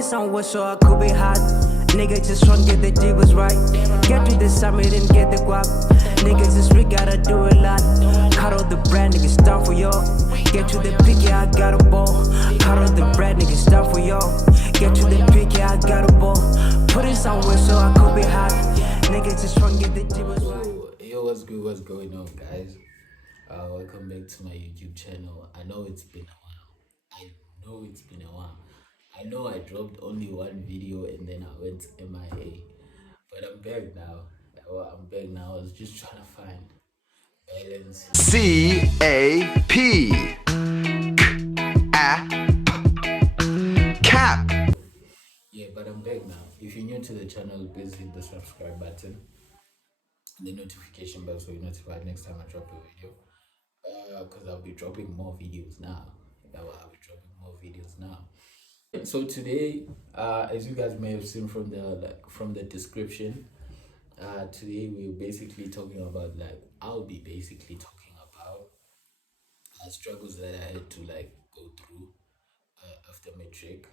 in some work so I could be hot. Nigga just tryna get the divas right. Get to the summit and get the guap. Niggas just we gotta do a lot. Cut out the brand, niggas down for y'all. Get to the pick, yeah, I got a ball. Cut out the brand, niggas down for y'all. Get to the pick, yeah, I got a ball. Put in some work so I could be hot. Niggas just tryna get the divas right. Yo, what's good? What's going on, guys? Welcome back to my YouTube channel. I know it's been a while. I know I dropped only one video and then I went MIA, but I'm back now. I was just trying to find balance. Cap. Yeah, but I'm back now. If you're new to the channel, please hit the subscribe button and the notification bell so you're notified next time I drop a video. Because I'll be dropping more videos now. So today, as you guys may have seen from the description, today we're basically talking about I'll be basically talking about struggles that I had to go through after matric.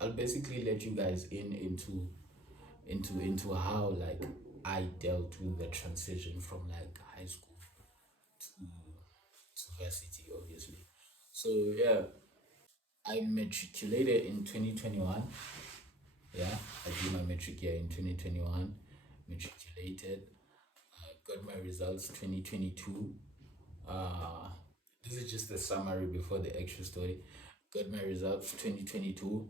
I'll basically let you guys into how I dealt with the transition from high school to varsity, obviously. So yeah, I matriculated in 2021. Yeah, I did my matric year in 2021. Matriculated. Got my results 2022. This is just a summary before the actual story. Got my results 2022.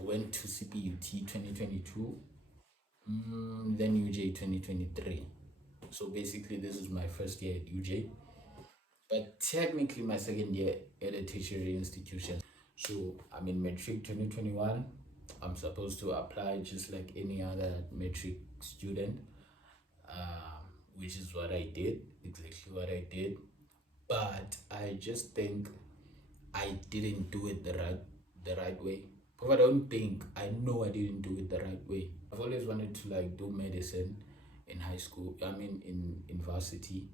Went to CPUT 2022. Then UJ 2023. So basically, this is my first year at UJ, but technically my second year at a tertiary institution. So I'm in matric 2021. I'm supposed to apply just like any other matric student, which is what I did, exactly what I did. But I just think I didn't do it the right way. But I don't think, I know I didn't do it the right way. I've always wanted to do medicine in high school, in varsity.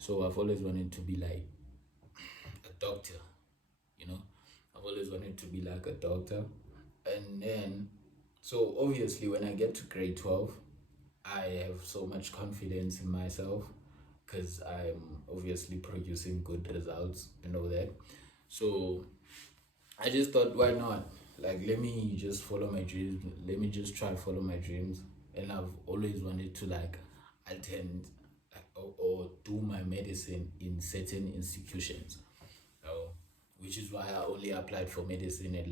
So I've always wanted to be a doctor, I've always wanted to be a doctor. And then, so obviously when I get to grade 12, I have so much confidence in myself because I'm obviously producing good results and all that. So I just thought, why not? Let me just follow my dreams. Let me just try follow my dreams. And I've always wanted to attend or do my medicine in certain institutions, which is why I only applied for medicine at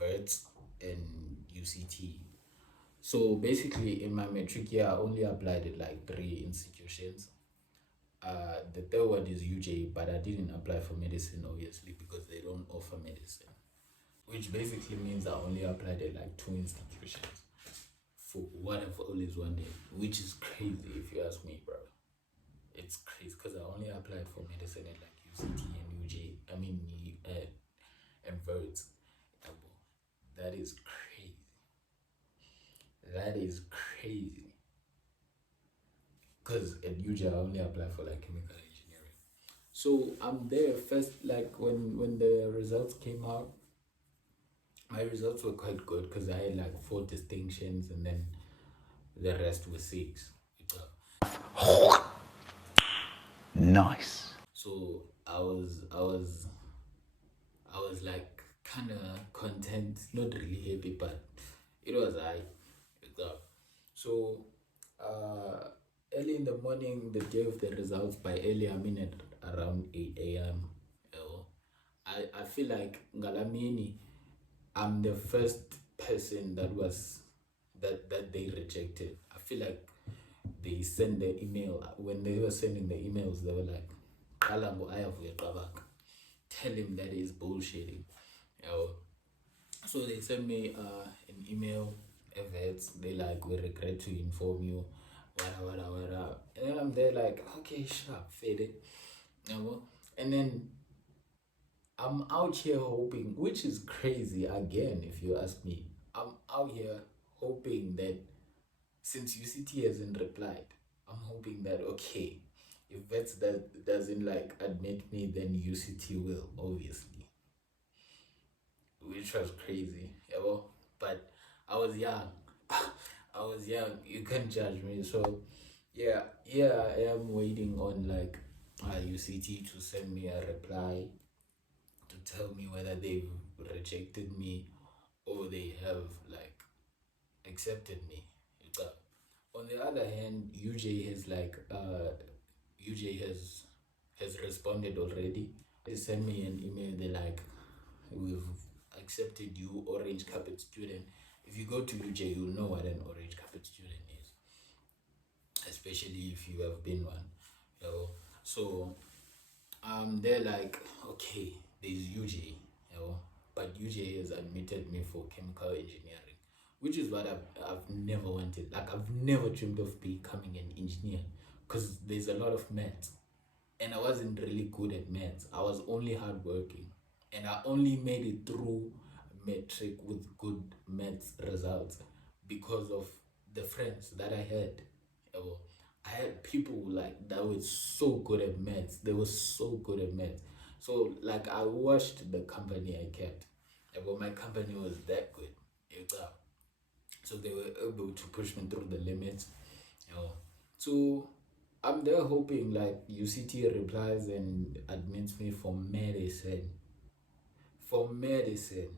WITS and UCT. So basically in my matric year I only applied at 3 institutions. The third one is UJ, but I didn't apply for medicine obviously because they don't offer medicine, which basically means I only applied at 2 institutions for what I've always wanted, which is crazy if you ask me, bro. It's crazy because I only applied for medicine at UCT and UJ. And VERTS. That is crazy. That is crazy. Because at UJ I only applied for chemical engineering. So I'm there first, when the results came out, my results were quite good because I had 4 distinctions and then the rest were 6. Nice. So I was kind of content, not really happy, but it was So early in the morning they gave the results. By early I mean at around 8 a.m. I feel like Ngalamini, I'm the first person that they rejected. I feel like they sent the email. When they were sending the emails, they were like, tell him that he's bullshitting. So they sent me an email, they we regret to inform you, wada. And then I'm there okay, sharp, fade it. And then I'm out here hoping, which is crazy again if you ask me. I'm out here hoping that since UCT hasn't replied, I'm hoping that okay, if VETS doesn't admit me, then UCT will, obviously. which was crazy, yeah, well, but I was young. I was young. You can't judge me. So, yeah, I am waiting on like UCT to send me a reply to tell me whether they've rejected me or they have like accepted me. But on the other hand, UJ has responded already. They sent me an email. They're like, we've accepted you, orange carpet student. If you go to UJ, you'll know what an orange carpet student is, especially if you have been one. You know? So they're like, okay, there's UJ, you know, but UJ has admitted me for chemical engineering, which is what I've never wanted. Like, I've never dreamed of becoming an engineer because there's a lot of maths, and I wasn't really good at maths. I was only hardworking, and I only made it through metric with good maths results because of the friends that I had. You know, I had people like that were so good at maths. They were so good at maths. So like I watched the company I kept. But my company was that good. So they were able to push me through the limits. You know. So I'm there hoping like UCT replies and admits me for medicine. For medicine.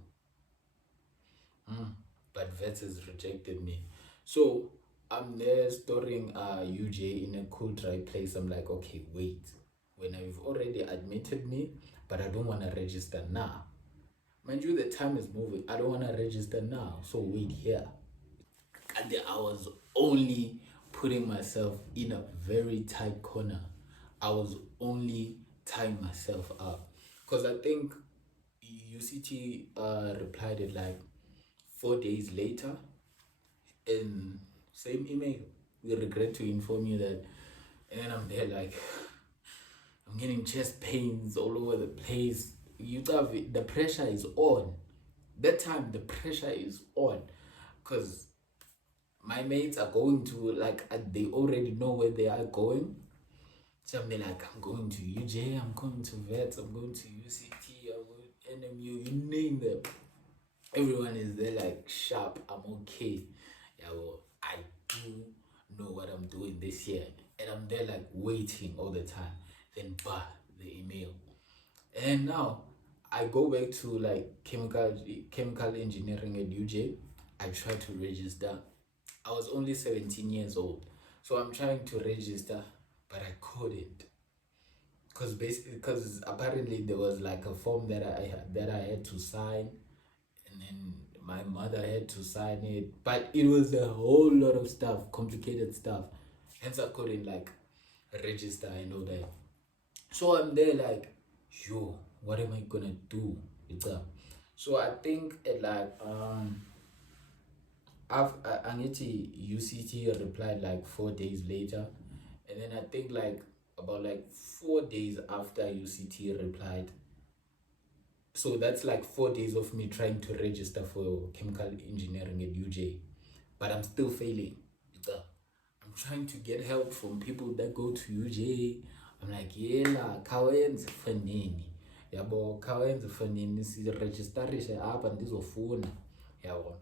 But WITS has rejected me. So I'm there storing UJ in a cool dry place. I'm like, okay, wait. When I've already admitted me, but I don't want to register now. Mind you, the time is moving. I don't want to register now. So wait here. And then I was only putting myself in a very tight corner. I was only tying myself up. Because I think UCT replied it like 4 days later in same email. We regret to inform you that, and then I'm there like I'm getting chest pains all over the place. You have the pressure is on. That time the pressure is on because my mates are going to like they already know where they are going. So I'm like, I'm going to UJ, I'm going to WITS, I'm going to UCT, I'm going to NMU, you name them. Everyone is there like sharp, I'm okay. Yeah, well, I do know what I'm doing this year. And I'm there like waiting all the time. Then the email. And now I go back to like chemical engineering at UJ. I try to register. I was only 17 years old. So I'm trying to register, but I couldn't. Because apparently there was like a form that I had to sign, and then my mother had to sign it, but it was a whole lot of stuff, complicated stuff, hence I couldn't like register and all that. So I'm there like, yo, what am I gonna do? So I think at like UCT replied like 4 days later, and then I think like about like 4 days after UCT replied. So that's like 4 days of me trying to register for chemical engineering at UJ, but I'm still failing. I'm trying to get help from people that go to UJ. I'm like, yela, kawenze fanini. Yabo, kawenze fanini si registerisha up and this phone. Yabo.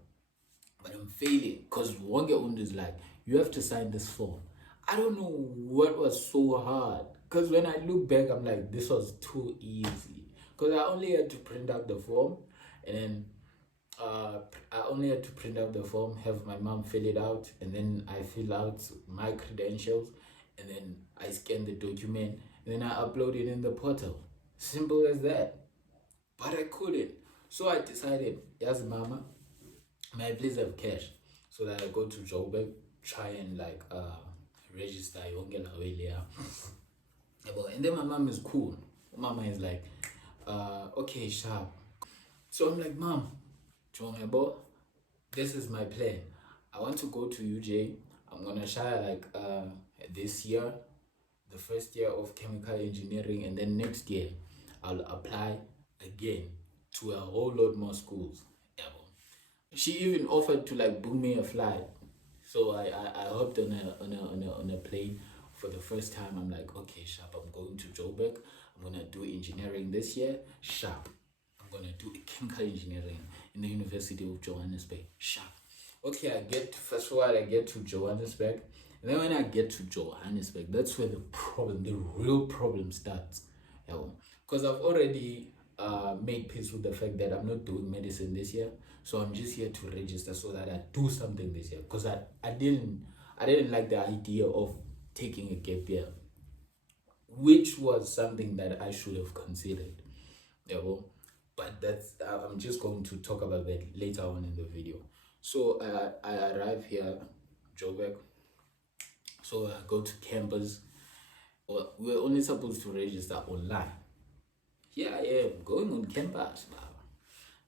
But I'm failing because wonge undu is like, you have to sign this form. I don't know what was so hard. Because when I look back, I'm like, this was too easy. Because I only had to print out the form, and then I only had to print out the form, have my mom fill it out, and then I fill out my credentials, and then I scan the document, and then I upload it in the portal. Simple as that. But I couldn't. So I decided, yes, mama, may I please have cash? So that I go to Joburg, try and like register. And then my mom is cool. Mama is like, okay, sharp. So I'm like, Mom, this is my plan. I want to go to UJ. I'm gonna try like this year, the first year of chemical engineering, and then next year I'll apply again to a whole lot more schools. She even offered to like book me a flight. So I hopped on a plane for the first time. I'm like, okay, sharp, I'm going to Joburg. I'm gonna do engineering this year. Sharp, I'm I'm gonna do chemical engineering in the University of Johannesburg. Sharp. Okay, first of all, I get to Johannesburg. And then when I get to Johannesburg, that's where the real problem starts. Because I've already made peace with the fact that I'm not doing medicine this year. So I'm just here to register so that I do something this year. Because I didn't like the idea of taking a gap year, which was something that I should have considered. But that's I'm just going to talk about that later on in the video. So I arrive here, Joburg. So I go to campus. We're only supposed to register online. Here I am going on campus,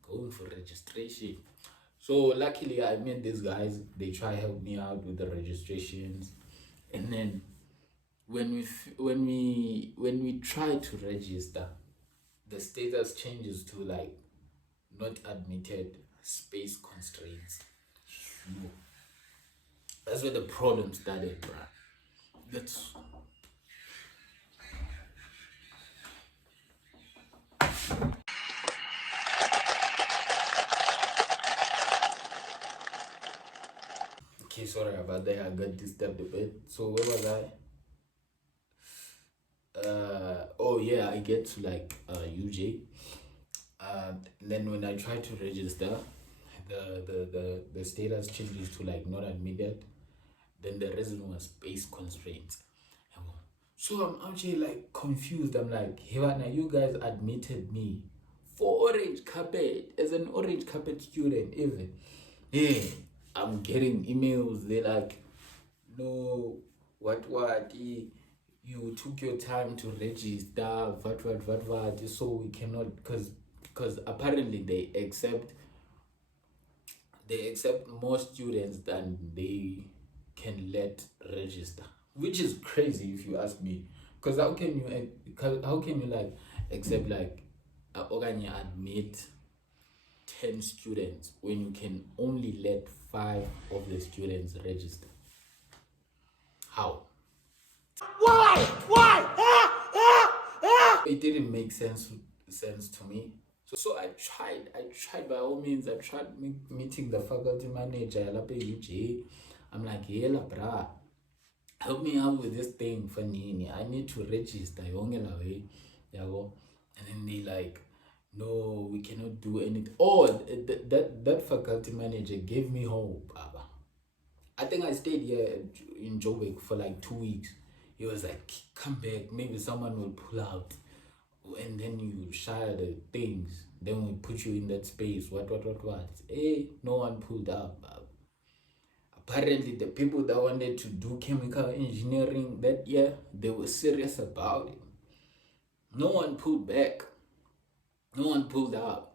going for registration. So luckily I met these guys. They try to help me out with the registrations, and then when we try to register, the status changes to like not admitted, space constraints. That's where the problem started, bruh. That's okay, sorry about that. I got disturbed a bit. So where was I? Oh yeah, I get to like UJ. Then when I try to register, the status changes to like not admitted. Then the reason was space constraints. So I'm actually like confused. I'm like, hey, now you guys admitted me for orange carpet as an orange carpet student, even. Yeah, I'm getting emails. They're like, no, what, you took your time to register, what, so we cannot, because apparently they accept more students than they can let register, which is crazy if you ask me. Because how can you like accept like admit 10 students when you can only let 5 of the students register? How? Why? It didn't make sense to me. So I tried by all means. I tried meeting the faculty manager at UJ. I'm like, yela bra, help me out with this thing for Nini. I need to register. And then they like, no, we cannot do anything. Oh, that faculty manager gave me hope. I think I stayed here in Joburg for like 2 weeks. He was like, come back, maybe someone will pull out. And then you share the things. Then we put you in that space. What? Hey, no one pulled out. Apparently, the people that wanted to do chemical engineering that year, they were serious about it. No one pulled back. No one pulled out.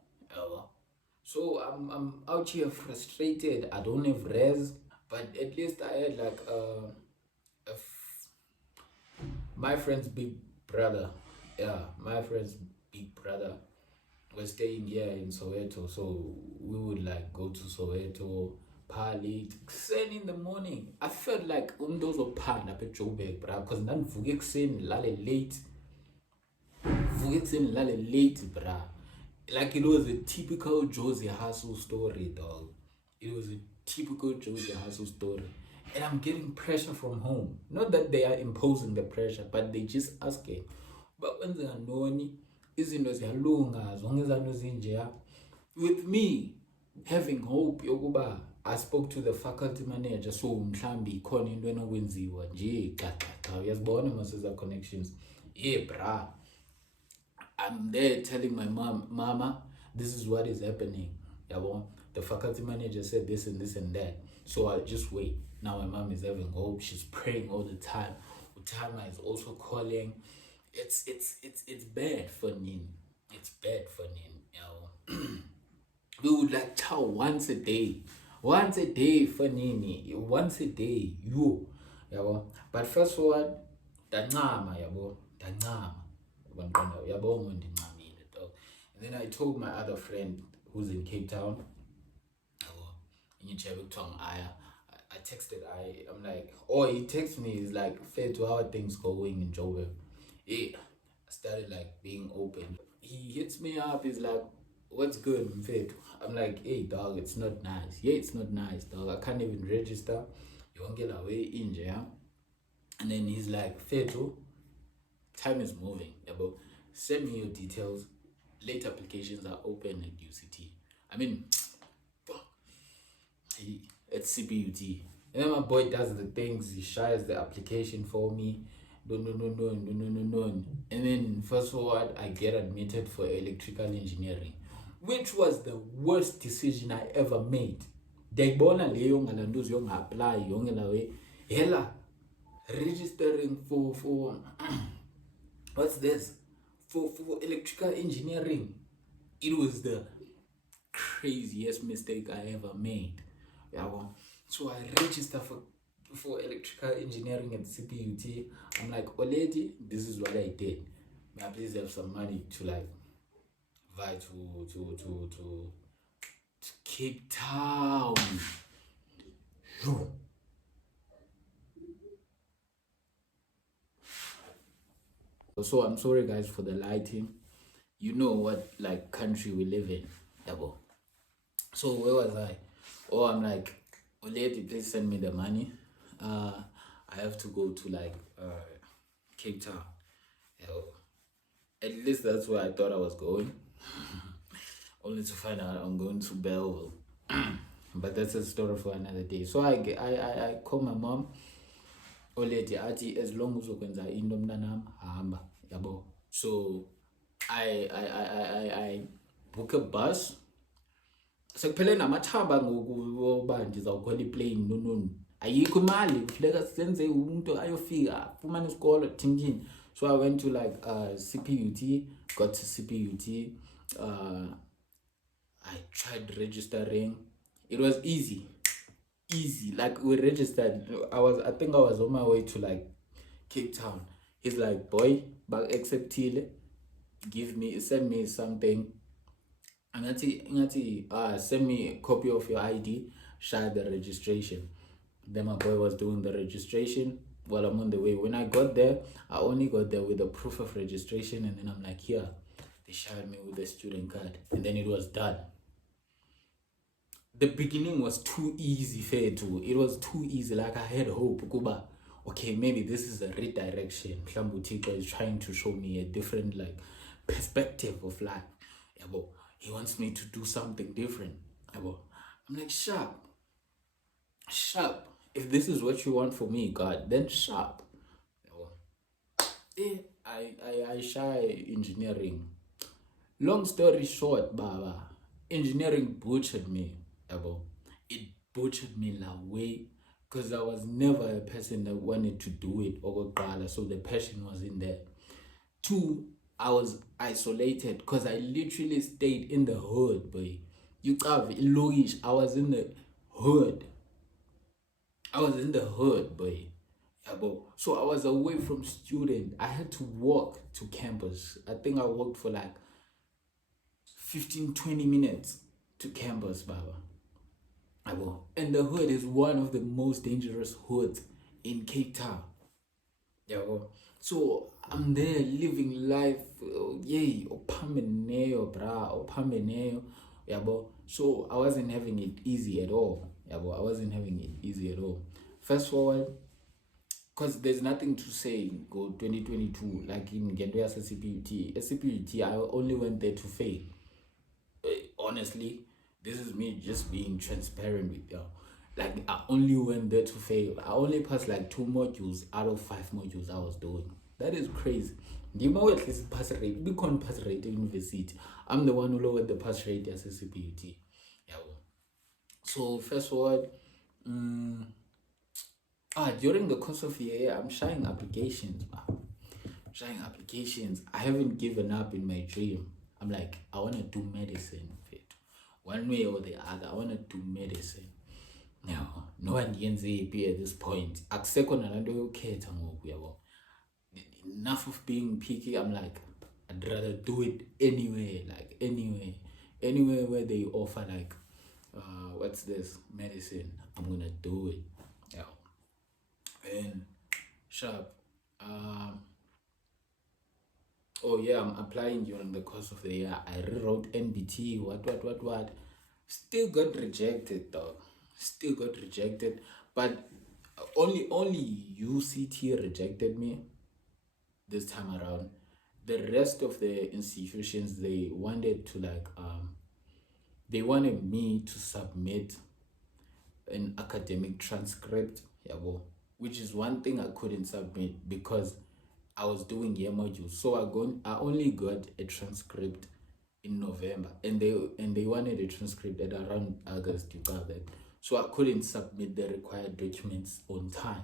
So I'm out here frustrated. I don't have res, but at least I had like my friend's big brother. Yeah, my friend's big brother was staying here in Soweto, so we would like go to Soweto, party, 10 in the morning. I felt like those were pan up at Joburg, bruh, because nan vuge lale late. Bruh. Like it was a typical Josie Hustle story, dog. It was a typical Josie Hustle story. And I'm getting pressure from home. Not that they are imposing the pressure, but they just asking. But when they are knowing, with me having hope yokuba I spoke to the faculty manager, so mhlambi khona into enokwenziwa nje xa uyazibona maseza connections. Yeah, brah, I'm there telling my mama, this is what is happening. The faculty manager said this and this and that. So I'll just wait. Now my mom is having hope. She's praying all the time. Utama is also calling. It's bad for Nin. It's bad for Nin. We would like chow once a day. Once a day for Nini. Once a day. You. But first forward, dancama yabo. Dancama. And then I told my other friend who's in Cape Town. I texted I'm like, oh, he texted me, he's like, fair to how things going in Joburg. Yeah, I started like being open. He hits me up, he's like, what's good, mfethu? I'm like, hey dog, it's not nice. Yeah, it's not nice, dog. I can't even register. You won't get away in jail. And then he's like, Fethu, time is moving. Yabo, send me your details. Late applications are open at UCT. I mean, it's CPUT. And then my boy does the things, he shares the application for me. No. And then fast forward, I get admitted for electrical engineering, which was the worst decision I ever made. Ndiyayibona leyo ngalantuzi yonga-apply yonke lawe hela registering for what's this, for electrical engineering. It was the craziest mistake I ever made. Yeah, well, so I registered for electrical engineering at CPUT. I'm like, already, this is what I did. May I please have some money to like buy to Cape Town. So I'm sorry guys for the lighting. You know what like country we live in. Yabo. So where was I? Oh, I'm like, lady, please send me the money. I have to go to like Cape Town. Yabo. At least that's where I thought I was going. Only to find out I'm going to Belleville. But that's a story for another day. So I call my mom. Lady, as long as ukwenza into mntanam hamba, yabo. So I book a bus. Sekuphele namathamba ngoku oba ndizawukhwela iplane no. Ayikho imali, kufuneka senze umuntu ayofika afumane isikolo thingini. So I went to like CPUT, got to CPUT. I tried registering. It was easy. Like we registered. I think I was on my way to like Cape Town. He's like, boy, but accept send me something. And send me a copy of your ID, share the registration. Then my boy was doing the registration while I'm on the way. When I got there, I only got there with a proof of registration, and then I'm like, here, they shared me with the student card, and then it was done. The beginning was too easy, fair too. It was too easy. Like I had hope, Kuba. Okay, maybe this is a redirection. Mhlambutika is trying to show me a different like perspective of life. Yabo, he wants me to do something different. Yabo, I'm like sharp. If this is what you want for me, God, then sharp. Yabo. I shy engineering. Long story short, Baba, engineering butchered me. It butchered me la way because I was never a person that wanted to do it or so the passion was in there. 2, I was isolated because I literally stayed in the hood, boy. You have Loish, I was in the hood, boy. So I was away from student. I had to walk to campus. I think I walked for like 15-20 minutes to campus, Baba. And the hood is one of the most dangerous hoods in Cape Town. So I'm there living life, so I wasn't having it easy at all. Fast forward, because there's nothing to say, go 2022, like in Gendoya CPUT. CPUT, I only went there to fail. Honestly, this is me just being transparent with you. Like, I only went there to fail. I only passed like 2 modules out of 5 modules I was doing. That is crazy. You know at least pass rate. We can't pass rate at university. I'm the one who lowered the pass rate as a CPUT. So fast forward, during the course of the year, I'm sharing applications. I haven't given up in my dream. I'm like, I want to do medicine. One way or the other, I want to do medicine. Now, no one at this point. Enough of being picky. I'm like, I'd rather do it anywhere where they offer like, what's this, medicine. I'm gonna do it. And sharp. oh yeah, I'm applying during the course of the year. I rewrote NBT, what. Still got rejected though. Still got rejected. But only UCT rejected me this time around. The rest of the institutions, they wanted to they wanted me to submit an academic transcript, yabo, which is one thing I couldn't submit because I was doing year modules. So I only got a transcript in November, and they wanted a transcript at around August. You got that. So I couldn't submit the required documents on time.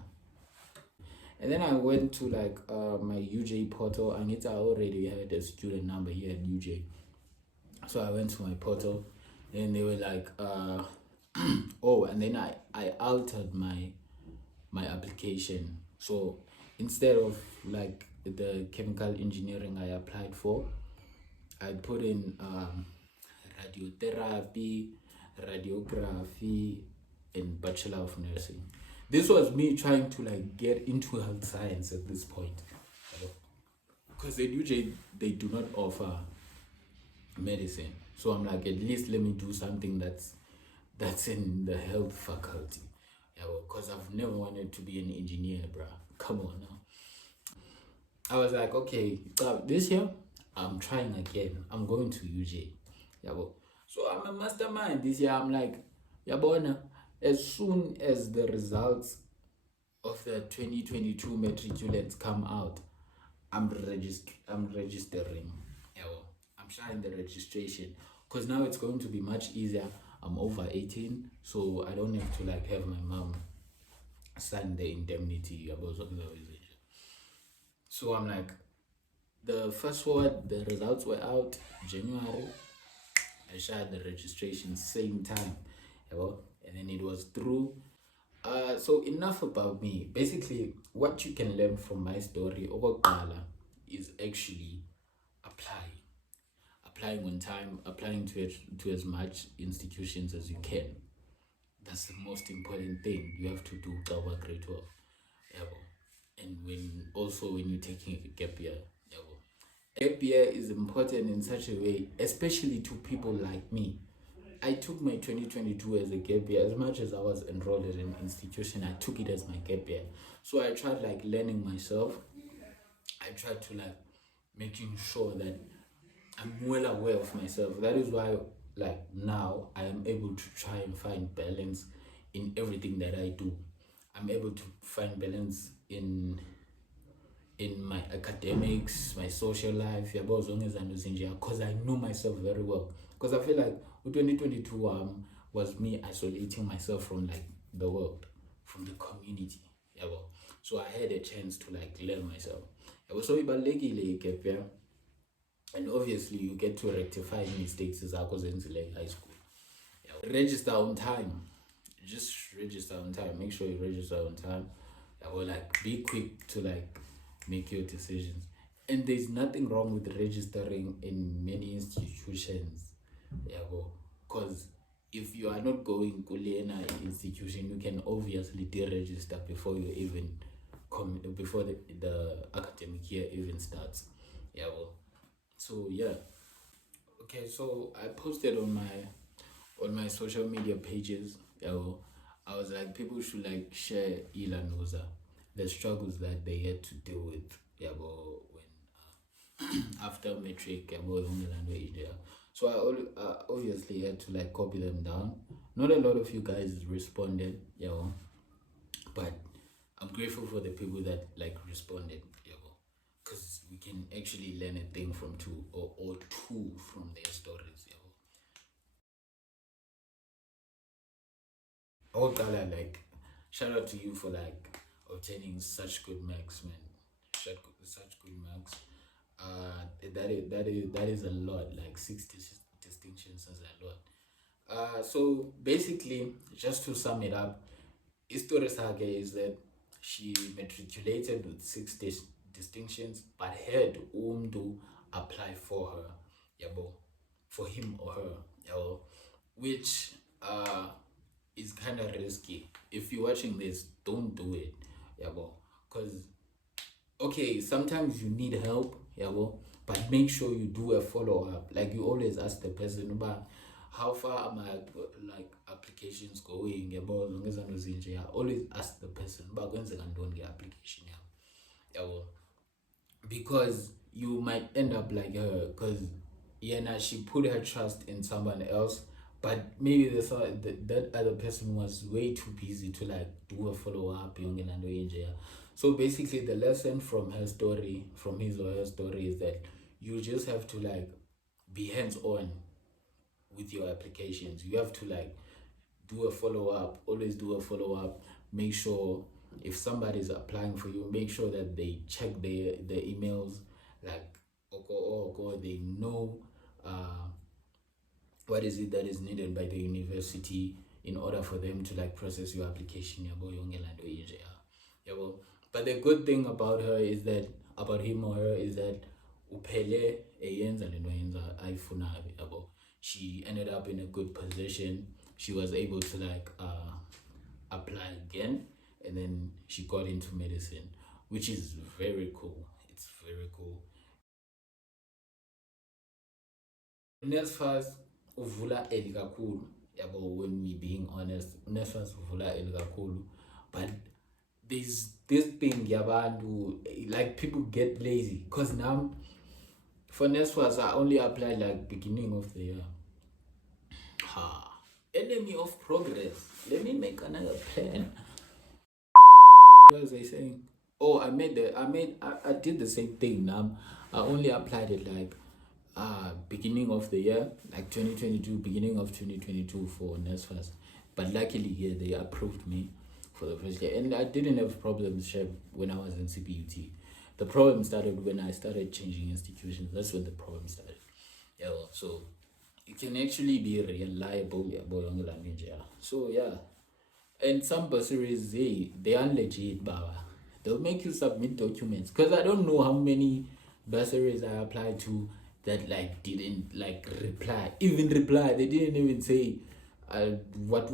And then I went to my UJ portal, and I already had a student number here at UJ. So I went to my portal, and they were like, oh, and then I altered my application. So instead of like the chemical engineering I applied for, I put in radiotherapy, radiography, and Bachelor of Nursing. This was me trying to get into health science at this point, because at UJ they do not offer medicine. So I'm like, at least let me do something that's in the health faculty. Yeah, because I've never wanted to be an engineer, bruh. Come on now. I was like, okay, this year I'm trying again. I'm going to UJ. Yeah, so I'm a mastermind this year. I'm like, yeah, as soon as the results of the 2022 matriculants come out, I'm registering. Yeah, I'm sharing the registration because now it's going to be much easier. I'm over 18, so I don't have to have my mom sign the indemnity about something. So I'm like, the first one, the results were out January. I shared the registration same time, and then it was through. So enough about me. Basically, what you can learn from my story, is actually applying on time, applying to as much institutions as you can. That's the most important thing you have to do. Grade 12, and when you're taking a gap year, gap year is important in such a way, especially to people like me. I took my 2022 as a gap year. As much as I was enrolled at an institution, I took it as my gap year. So I tried learning myself. I tried to making sure that I'm well aware of myself. That is why now I am able to try and find balance in everything that I do. I'm able to find balance in my academics, my social life, because I know myself very well. Because I feel like 2022 was me isolating myself from the world, from the community. So I had a chance to learn myself. So and obviously you get to rectify mistakes as I was in high school. Register on time. Just register on time. Make sure you register on time. Or be quick to make your decisions. And there's nothing wrong with registering in many institutions. Because if you are not going to an institution, you can obviously deregister before you even before the academic year even starts. So yeah. Okay, so I posted on my social media pages. I was like, people should share Ilanoza, the struggles that they had to deal with. When after matric, so I obviously had to copy them down. Not a lot of you guys responded, but I'm grateful for the people that responded, because we can actually learn a thing from two or two from their stories. Shout out to you for obtaining such good marks, man. Such good marks. That is a lot. 60 distinctions is a lot. So basically, just to sum it up, History Sage is that she matriculated with 6 distinctions, but had to apply for her, for him or her, which is kind of risky. If you're watching this, don't do it, because okay, sometimes you need help, but make sure you do a follow-up. Like you always ask the person about how far are my like applications going, always ask the person about when they can do the application. Yeah, because you might end up like her, because she put her trust in someone else, but maybe they thought that other person was way too busy to like do a follow-up. So basically the lesson from her story, from his or her story, is that you just have to like be hands-on with your applications. You have to like do a follow-up, always do a follow-up. Make sure if somebody's applying for you, make sure that they check the emails, like they know what is it that is needed by the university in order for them to like process your application. But the good thing about her is that, about him or her, is that uphele eyenza lento ayifunayo. She ended up in a good position. She was able to like apply again, and then she got into medicine, which is very cool. It's very cool. NSFAS uvula eli kakhulu, when we being honest, NSFAS uvula eli kakhulu, but there's this thing yabantu, like people get lazy, because now for NSFAS I only applied like beginning of the year. Enemy of progress. Let me make another plan. What was I saying? Oh, I did the same thing. Now I only applied it like beginning of the year, like 2022, beginning of 2022 for NSFAS. But luckily, yeah, they approved me for the first year, and I didn't have problems when I was in CPUT. The problem started when I started changing institutions. That's when the problem started. Yeah, well, so it can actually be reliable. So yeah, and some bursaries, they are legit, baba. They'll make you submit documents, because I don't know how many bursaries I applied to that like didn't like reply. Even reply, they didn't even say what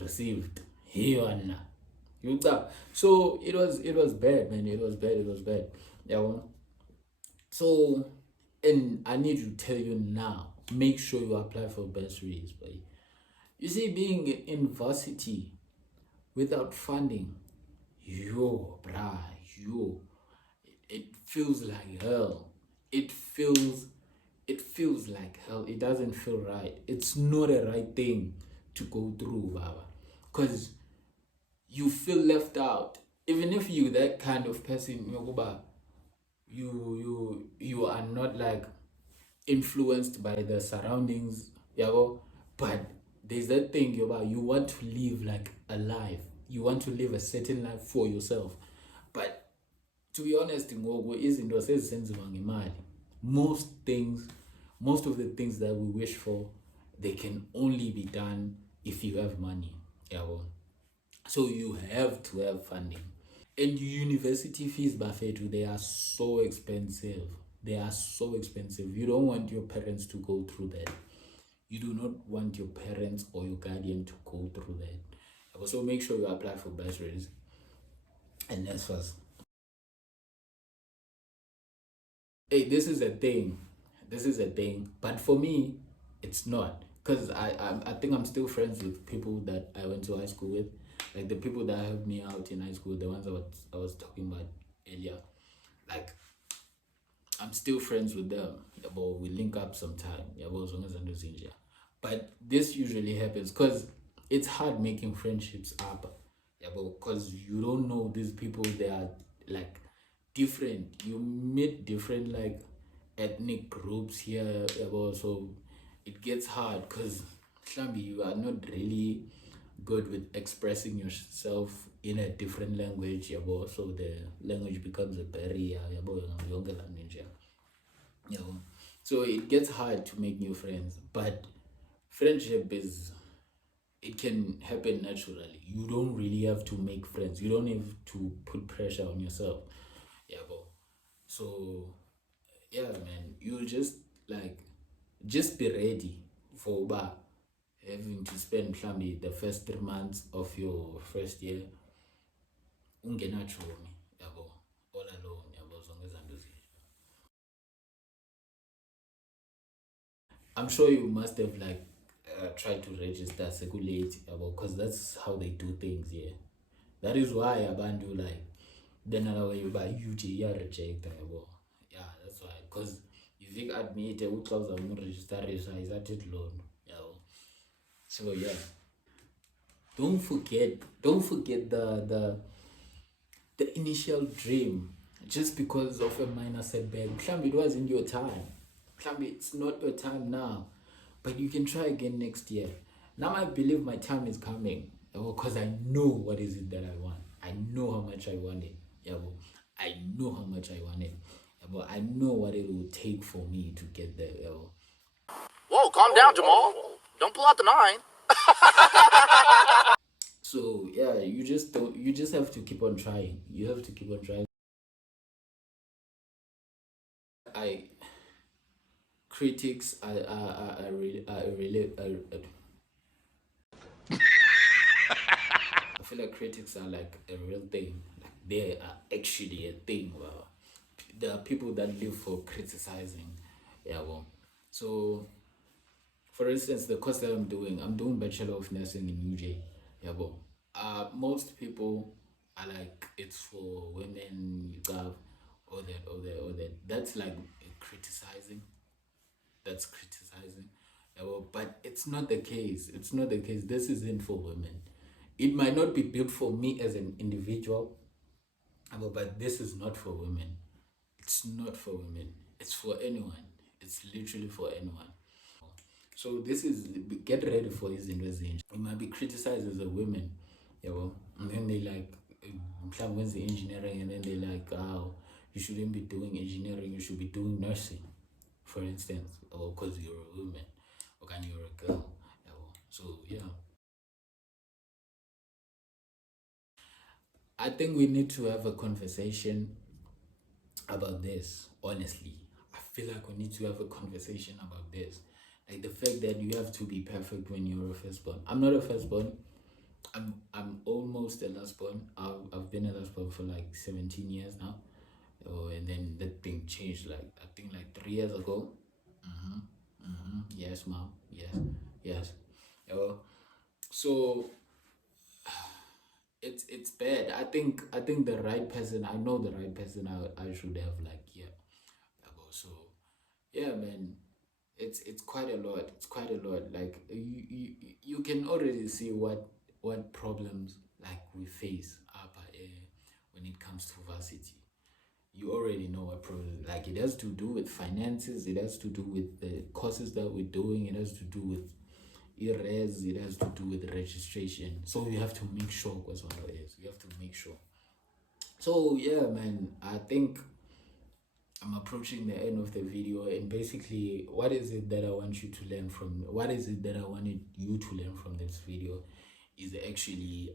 received here. So it was bad, man. It was bad. Yeah. Well, so, and I need to tell you now, make sure you apply for bursaries, but you see, being in varsity without funding, it feels like hell. It feels like hell. It doesn't feel right. It's not a right thing to go through, baba, because you feel left out. Even if you that kind of person, you are not like influenced by the surroundings, but there's that thing about you want to live like a life. You want to live a certain life for yourself. But to be honest, most of the things that we wish for, they can only be done if you have money. So you have to have funding. And university fees, Bafetu, they are so expensive. You don't want your parents to go through that. You do not want your parents or your guardian to go through that. Also, make sure you apply for bursaries. And that's first. Hey, this is a thing. But for me, it's not. Because I think I'm still friends with people that I went to high school with. Like the people that helped me out in high school, the ones I was talking about earlier. Like, I'm still friends with them. But we link up sometime. But this usually happens because it's hard making friendships up. Because you don't know these people. They are like different. You meet different like ethnic groups here. So it gets hard because you are not really good with expressing yourself in a different language. So the language becomes a barrier. So it gets hard to make new friends, but friendship it can happen naturally. You don't really have to make friends. You don't have to put pressure on yourself. So yeah, man, you just be ready for having to spend the first 3 months of your first year ungenachomi, all alone. I'm sure you must have like tried to register sekulate, because that's how they do things here. That is why abantu like then way you buy UG reject yabo. Yeah, that's why. Because if you admit uxa uzamregisterisha is at it loan. Yabo. So yeah. Don't forget the initial dream just because of a minor setback. Mhlambi, it wasn't your time. Mhlambi, it's not your time now. But you can try again next year. Now I believe my time is coming. Because I know what is it that I want. I know how much I want it. Yeah, well, I know how much I want it. Yeah, but I know what it will take for me to get there. Yeah, well. Whoa, calm down, Jamal. Don't pull out the nine. So yeah, you just have to keep on trying. You have to keep on trying. I critics I feel like critics are like a real thing. Like they are actually a thing. Well, there are people that live for criticizing. Yeah, well. So for instance, the course that I'm doing Bachelor of Nursing in UJ. Yeah, well. Most people are like it's for women, you have or that. That's like criticizing. That's criticizing. Yeah, well, but it's not the case. It's not the case. This isn't for women. It might not be built for me as an individual, but this is not for women. It's not for women. It's for anyone. It's literally for anyone. So this is get ready for this invasion. It might be criticized as a woman, yeah, well, and then they like when's the engineering, and then they like, oh, you shouldn't be doing engineering. You should be doing nursing, for instance, or because you're a woman, or can you're a girl, yeah, well. So yeah. I think we need to have a conversation about this, honestly. I feel like we need to have a conversation about this. Like the fact that you have to be perfect when you're a firstborn. I'm not a firstborn. I'm almost a lastborn. I've been a lastborn for like 17 years now. Oh, and then that thing changed like I think like 3 years ago. Yes, mom. Yes. Yes. Oh, so it's bad. I think the right person. I know the right person. I should have like yeah. So yeah, man, it's quite a lot. It's quite a lot. Like you can already see what problems like we face up when it comes to varsity. You already know what problem. Like it has to do with finances. It has to do with the courses that we're doing. It has to do with ERES. It has to do with registration. So you have to make sure what's what it is. You have to make sure. So yeah, man, I think I'm approaching the end of the video, and basically what is it that I want you to learn from, what is it that I wanted you to learn from this video is actually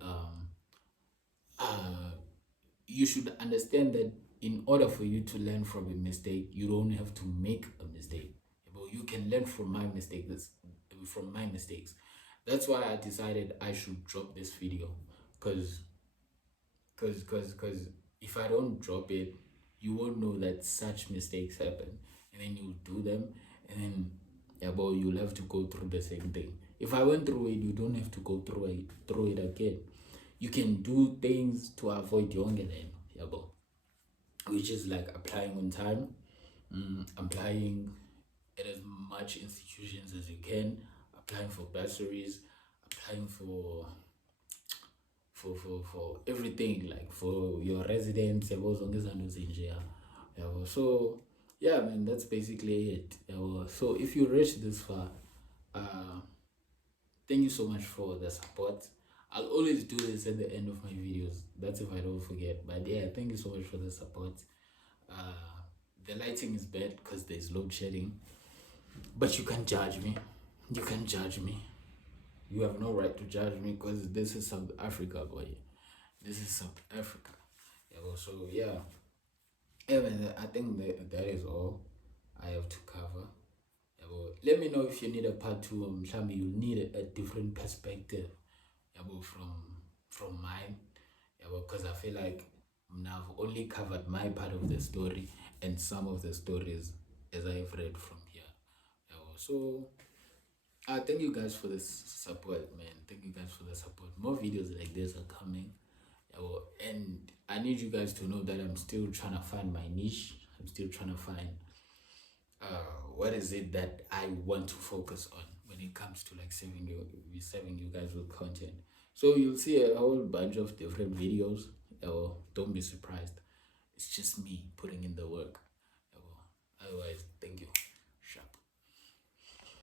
you should understand that in order for you to learn from a mistake, you don't have to make a mistake, but you can learn from my mistakes. That's why I decided I should drop this video, because if I don't drop it, you won't know that such mistakes happen, and then you do them, and then yeah, but you'll have to go through the same thing. If I went through it, you don't have to go through it again. You can do things to avoid younger than yeah, but which is like applying on time, applying at as much institutions as you can, applying for bursaries, applying for everything, like for your residence, yabo, zonke izinto zinje, yabo. So yeah, man, that's basically it, yabo. So if you reached this far, thank you so much for the support. I'll always do this at the end of my videos, that's if I don't forget. But yeah, thank you so much for the support. The lighting is bad because there's load shedding, but you can't judge me. You can't judge me. You have no right to judge me because this is South Africa, boy. This is South Africa. Yeah, well, so yeah. Yeah, man, I think that is all I have to cover. Yeah, well, let me know if you need a part two. Maybe you need a different perspective. Yeah, well, from mine. Yeah, well, because I feel like now I've only covered my part of the story and some of the stories as I've read from here. Yeah, well, So thank you guys for this support, man. Thank you guys for the support. More videos like this are coming. And I need you guys to know that I'm still trying to find my niche. I'm still trying to find what is it that I want to focus on when it comes to like serving you guys with content. So you'll see a whole bunch of different videos. Don't be surprised. It's just me putting in the work. Otherwise, thank you.